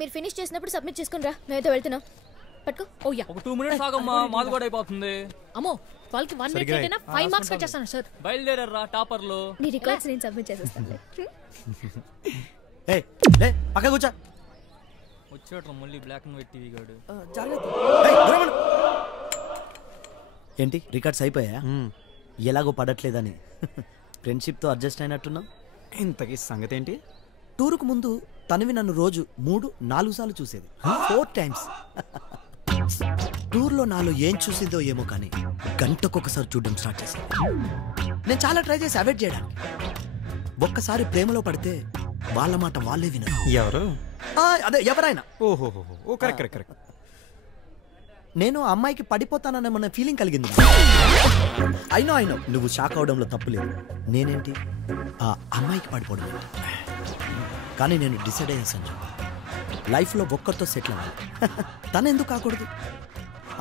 మీరు ఫినిష్ చేసినప్పుడు సబ్మిట్ చేసుకుని రా, మేమైతే వెళ్తున్నాం. పట్టుకో. ఓ యా, ఒక 2 మినిట్స్ ఆగమ్మా, మాది కూడా అయిపోతుంది. అమ్మో వాళ్ళకి 1 మినిట్ అయినా 5 మార్క్స్ కట్ చేస్తాను సార్. బయలుదేరరా టాపర్లు. నీ రికార్డ్స్ నేను సబ్మిట్ చేసేస్తాను. ఏయ్ లే పక్క కూర్చో. వచ్చేట్రా మళ్ళీ బ్లాక్ అండ్ వైట్ టీవీ గాడు. ఏంటి రికార్డ్స్ అయిపోయా? ఎలాగో పడట్లేదని ఫ్రెండ్షిప్తో అడ్జస్ట్ అయినట్టున్నావు. ఇంతకీ సంగతి ఏంటి? టూరుకు ముందు తనవి నన్ను రోజు 3-4 సార్లు చూసేది, 4 టైమ్స్. టూర్లో నాలో ఏం చూసిందో ఏమో కానీ గంటకొకసారి చూడడం స్టార్ట్ చేసింది. నేను చాలా ట్రై చేసి అవాయిడ్ చేయడానికి. ఒక్కసారి ప్రేమలో పడితే వాళ్ళ మాట వాళ్ళే వినరు. ఎవరు? అదే ఎవరైనా. ఓహో కరెక్ట్ కరెక్ట్. నేను అమ్మాయికి పడిపోతానన్న ఫీలింగ్ కలిగింది. అయినో నువ్వు షాక్ అవడంలో తప్పులేదు. నేనేంటి ఆ అమ్మాయికి పడిపోవడం ఏంటి? కానీ నేను డిసైడ్ అయ్యాను, లైఫ్లో ఒక్కరితో సెటిల్ అవ్వాలి. తను ఎందుకు కాకూడదు?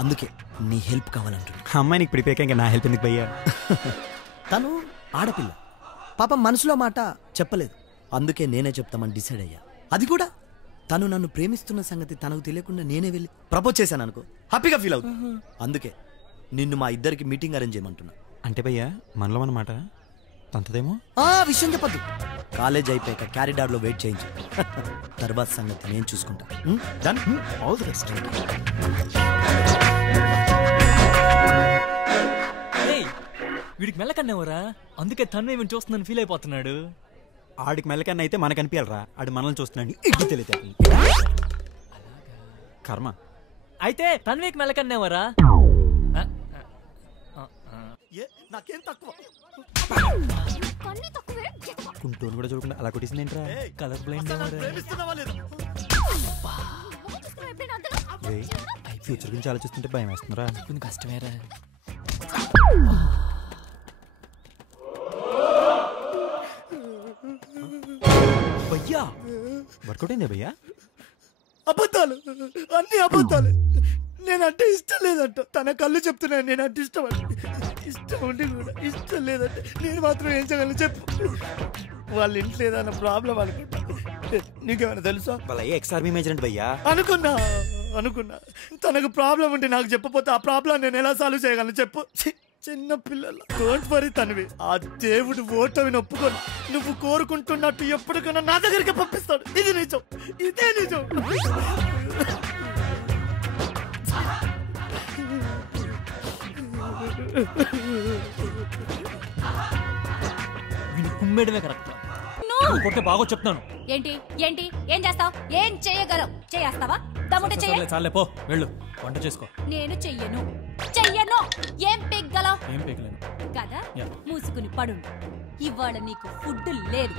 అందుకే నీ హెల్ప్ కావాలంటున్నా. అమ్మాయి నీకు ప్రిపేర్ ఇంకా నా హెల్ప్ ఎందుకు భయ్యా? తను ఆడపిల్ల, పాపం మనసులో మాట చెప్పలేదు. అందుకే నేనే చెప్తామని డిసైడ్ అయ్యా. అది కూడా తను నన్ను ప్రేమిస్తున్న సంగతి తనకు తెలియకుండా నేనే వెళ్ళి ప్రపోజ్ చేశాను అనుకో, హ్యాపీగా ఫీల్ అవుతుంది. అందుకే నిన్ను మా ఇద్దరికి మీటింగ్ అరేంజ్ చేయమంటున్నా. అంటే భయ్యా మనలో అన్నమాట తంతదేమో. విషయం చెప్పద్దు. కాలేజ్ అయిపోయాక క్యారిడార్లో వెయిట్ చేయించు. తర్వాత సంగతి నేను చూసుకుంటా. All the best. వీడికి మెల్లకన్నావరా, అందుకే తను ఏమి చూస్తుందని ఫీల్ అయిపోతున్నాడు. ఆడికి మెల్లకన్నా అయితే మనకు అనిపించాలరా, ఆడు మనల్ని చూస్తున్నాడు. ఇడ్డు తెలియదు కర్మ. అయితే తన్వేకి మెల్లకన్నావరా? నాకేం తక్కువ. కుంటూరు కూడా చూడకుండా అలా కొట్టేసింది ఏంట్రా? కలర్ బ్లైండ్ ఫ్యూచర్ గురించి ఆలోచిస్తుంటే భయం వేస్తుందిరా. కొంచెం కష్టమేరా. భయ్యా వర్కౌట్ అయిందే భయ్యా? అబద్ధాలు, అన్ని అబద్ధాలు. నేనంటే ఇష్టం లేదంట. తన కళ్ళు చెప్తున్నాను నేనంటే ఇష్టం అంటే. ఇష్టం ఉండి కూడా ఇష్టం లేదంటే నేను మాత్రం ఏం చేయగలను చెప్పు? వాళ్ళ ఇంట్లో ఏదైనా ప్రాబ్లం అనుకుంటా. నీకేమైనా తెలుసా? వాళ్ళ ఎక్స్ ఆర్మీ మేజర్ అంటే భయ్యా. అనుకున్నా తనకు ప్రాబ్లం ఉంటే నాకు చెప్పపోతే ఆ ప్రాబ్లం నేను ఎలా సాల్వ్ చేయగలను చెప్పు? చిన్న పిల్లలు. డోంట్ వరీ తనవి. ఆ దేవుడు ఓటమిని ఒప్పుకొని నువ్వు కోరుకుంటున్నట్టు ఎప్పటికైనా నా దగ్గరికి పంపిస్తాడు. ఇది నిజం, ఇదే నిజం. కుమ్మేయడమే కరెక్ట్. కొట్టే బాగో చెప్తాను. ఏంటి ఏంటి ఏం చేస్తావు? ఏం చేయగలవు? చేస్తావా? దమ్ముంటే చెయ్యి. చాలే పో, వెళ్ళు వంట చేసుకో. నేను చెయ్యను. ఏం పెగ్గలవు? ఏం పెగలేను కదా. మూసుకుని పడు. ఇవాళ నీకు ఫుడ్ లేదు.